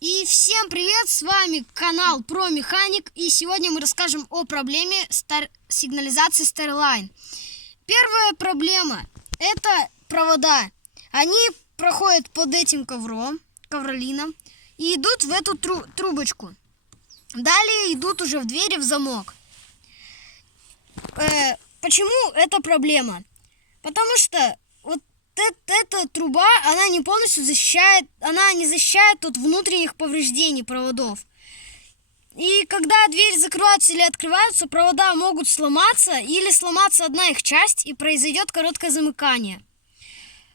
И всем привет, с вами канал Про Механик, и сегодня мы расскажем о проблеме сигнализации Starline. Первая проблема – это провода. Они проходят под этим ковролином и идут в эту трубочку. Далее идут уже в двери, в замок. Почему это проблема? Потому что эта труба, она не полностью защищает, она не защищает от внутренних повреждений проводов. И когда двери закрываются или открываются, провода могут сломаться или сломаться одна их часть, и произойдет короткое замыкание.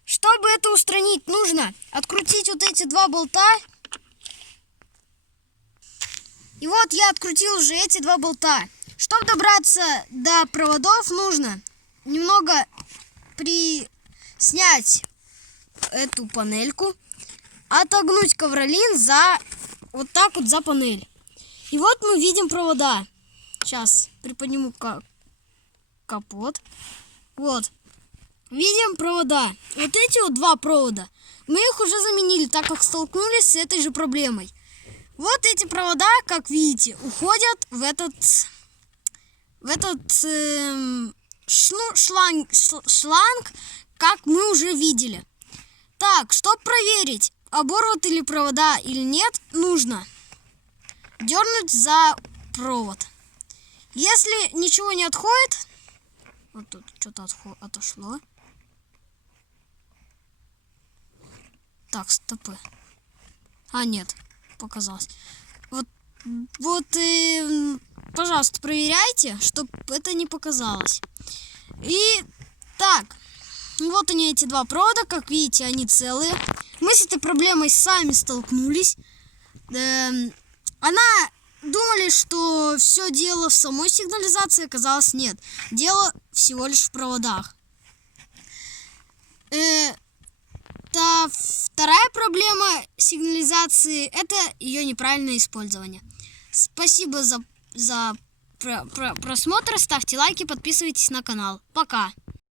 Чтобы это устранить, нужно открутить вот эти два болта. И вот я открутил уже эти два болта. Чтобы добраться до проводов, нужно немного снять эту панельку, отогнуть ковролин вот так вот за панель. И вот мы видим провода. Сейчас приподниму капот. Вот. Видим провода. Вот эти вот два провода. Мы их уже заменили, так как столкнулись с этой же проблемой. Вот эти провода, как видите, уходят в этот шланг, как мы уже видели. Так, чтобы проверить, оборваны ли провода или нет, нужно дернуть за провод. Если ничего не отходит, вот тут что-то отошло. Так, стопы. Нет, показалось. Пожалуйста, проверяйте, чтобы это не показалось. И так, вот они, эти два провода, как видите, они целые. Мы с этой проблемой сами столкнулись. Она думали, что все дело в самой сигнализации, оказалось нет. Дело всего лишь в проводах. Вторая проблема сигнализации – это ее неправильное использование. Спасибо за просмотр, ставьте лайки, подписывайтесь на канал. Пока!